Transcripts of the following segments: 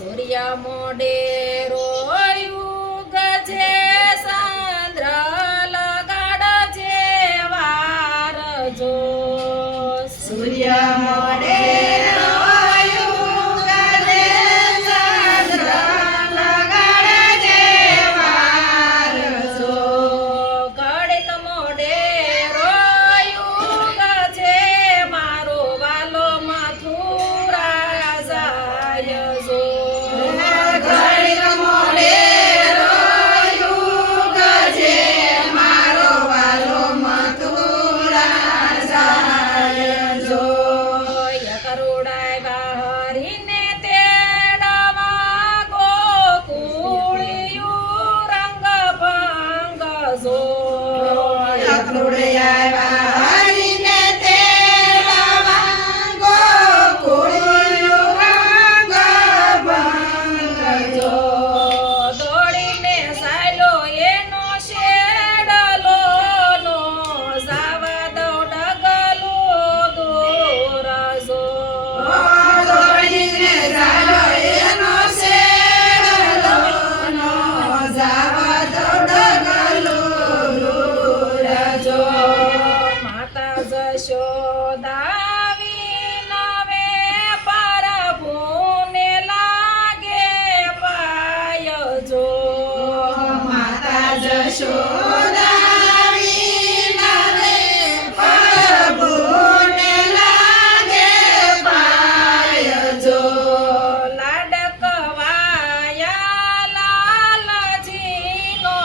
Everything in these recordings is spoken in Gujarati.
સૂર્ય મોડે રોયું ગજે ચંદ્ર લગાડજે વાર જો સૂર્ય મોડે રોયું ગજે ચંદ્ર લગાડજે વાર જો. ઘડીક મોડે રોયું ગજે મારો વાલો મથુરા જાય જો ઘડીક મોડે રોયું ગજે મારો વાલો મથુરા જાય જો. કરુડાય બહારીને તેડવા ગોકુળિયું રંગ ભંગ જો યકલુડિયા હરીને તેડવા ગોકુળિયું રંગ ભંગ જો. દોડીને સાયલો એનો શેડલો નો જાવા દો ડગલો દૂર જો દોડીને ચાલો એનો શેડલો નો જાવા દો ડગલો દૂર જો. માતા જશોદા વિનવે પ્રભુને લાગે પાય જો માતા જશોદા વિનવે પ્રભુને લાગે પાય જો. લાડકવાયા લાલજીનો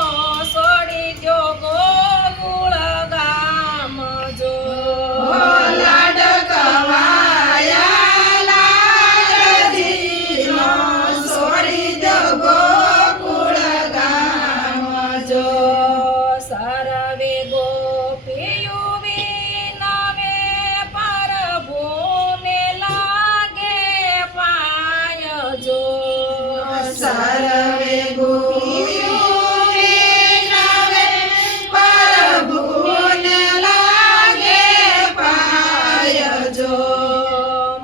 છોડી ગયો ગોકુળ ગામ જો લાડકવાયા લાલજીનો છોડી દો ગોકુળ ગામ જો. સર્વે ગોપીઓ વિનવે પ્રભુને લાગે પાય જો સર્વે ગોપીઓ વિનવે પ્રભુને લાગે પાય જો.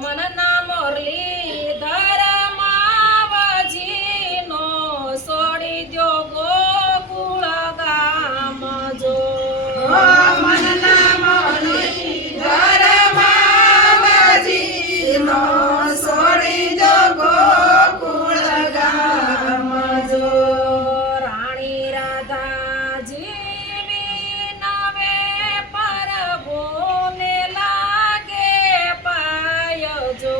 મનના મોરલી ધરમાવજીનો છોડી દ્યો ગોકુળ ગામ જો મનના મોલી ધરમાવજીનો છોડી દો ગોકુળ ગામ જો. રાણી રાધાજી વિનવે પ્રભુને લાગે પાય જો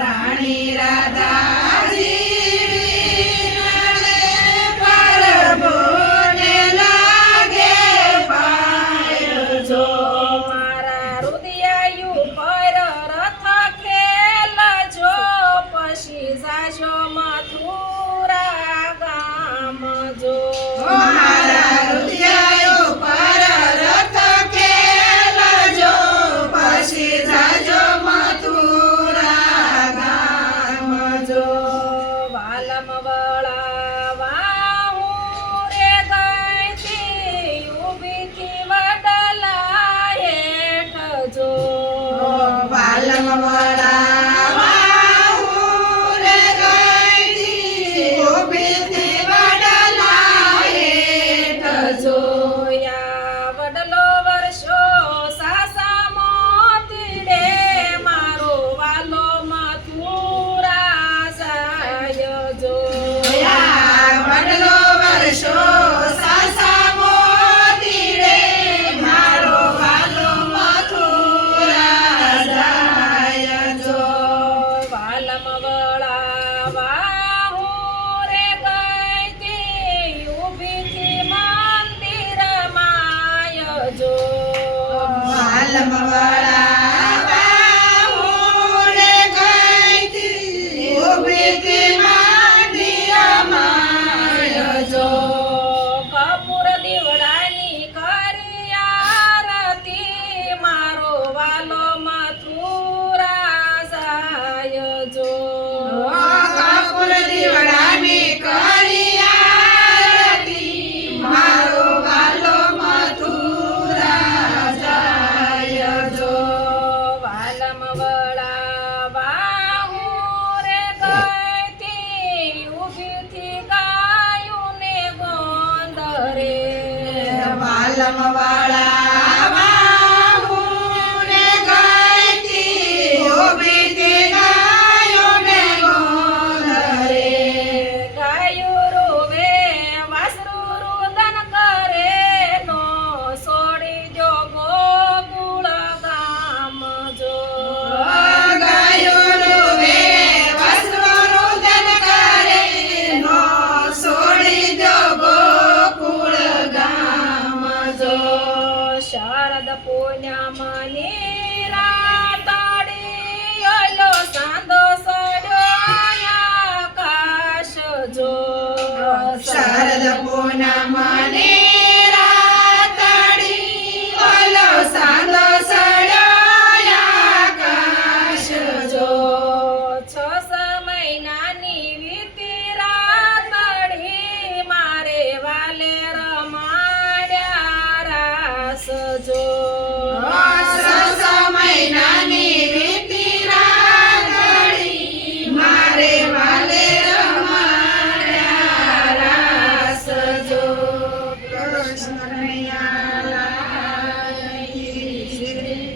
રાણી રાધાજી